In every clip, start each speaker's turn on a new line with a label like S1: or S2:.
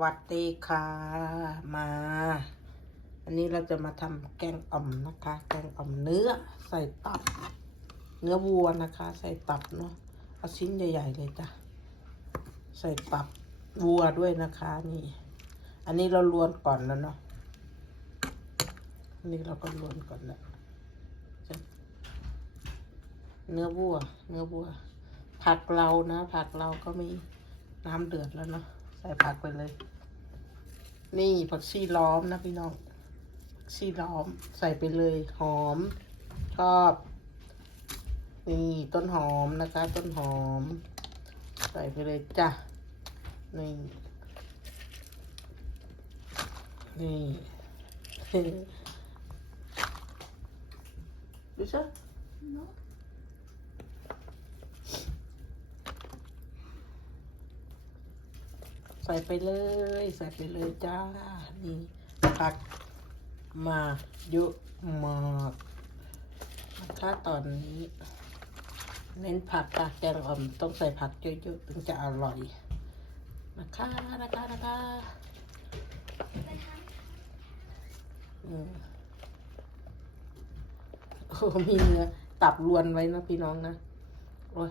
S1: วัสดีค่ะ มา อันนี้เราจะมาทำแกงอ่อมนะคะ แกงอ่อมเนื้อใส่ตับ เนื้อวัวนะคะ ใส่ตับเนาะเอาชิ้นใหญ่ ๆ เลยจ้ะ ใส่ตับวัวด้วยนะคะนี่ อันนี้เราลวนก่อนแล้วเนาะนนี้เราก็ลวนก่อนแล้วจะเนื้อวัว เนื้อวัว ผักเรานะ ผักเราก็มีน้ำเดือดแล้วเนาะ ใส่ผักไปเลย นี่ผักชีล้อมนะพี่น้องผักชีล้อมใส่ไปเลย หอม ชอบ นี่ต้นหอมนะคะ ต้นหอม ใส่ไปเลยจ้ะ นี่ นี่ดูซะ
S2: No.
S1: ใส่ไปเลย ใส่ไปเลยจ้า นี่ผักมาเยอะมากนะคะตอนนี้ เน้นผักกาแกงอ่อมต้องใส่ผักเยอะๆถึงจะอร่อย นะคะนะคะนะคะอืมโอ้มีเนื้อตับรวนไว้นะพี่น้องนะ โอ้ย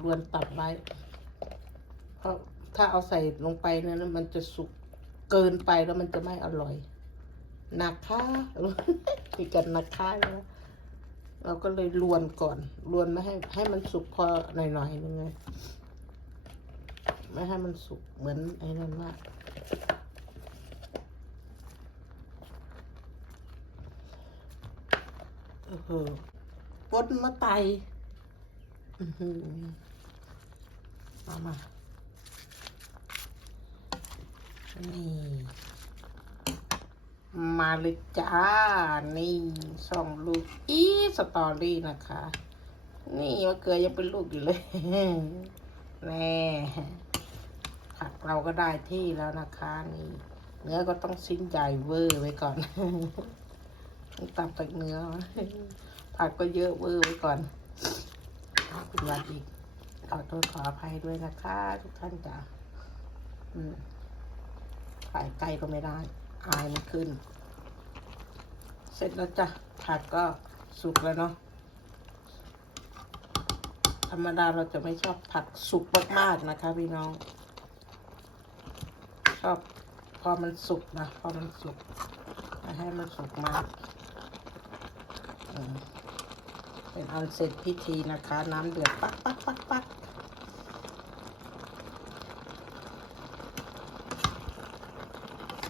S1: รวนตับไว้เพราะ ถ้าเอาใส่ลงไปเนี่ยนะมันจะสุกเกินไปแล้วมันจะไม่อร่อยนะคะมีกันนะคะแล้วเราก็เลยลวนก่อนลวนไม่ให้ให้มันสุกพอหน่อยๆนึงไงไม่ให้มันสุกเหมือนไอ้นั่นมากเออปนมาไตอื้อหือมามา นี่มาเลยจ้า นี่สองลูกอีสตอรี่นะคะ นี่มะเกลือยังเป็นลูกอยู่เลย แน่ผักเราก็ได้ที่แล้วนะคะ นี่ เนื้อก็ต้องชิ้นใหญ่เวอร์ไว้ก่อนต้องตับจากเนื้อ ผักก็เยอะเวอร์ไว้ก่อนเป็นวันอีกขอโทษขออภัยด้วยนะคะ ทุกท่านจ้ะอืม ถ่ายใกล้ก็ไม่ได้ อายมันขึ้น เสร็จแล้วจ้ะผักก็สุกแล้วเนาะธรรมดาเราจะไม่ชอบผักสุกมากๆนะคะ พี่น้อง ชอบพอมันสุกนะพอมันสุกให้มันสุกมากเป็นอันเสร็จพิธีนะคะ น้ำเดือดปักปักปักปัก อืม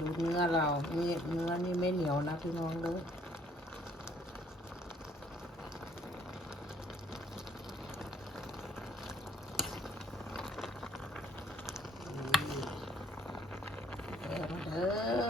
S1: ดูเนื้อเรา นี่เนื้อนี่ไม่เหนียวนะพี่น้องเลยเด้อเด้อ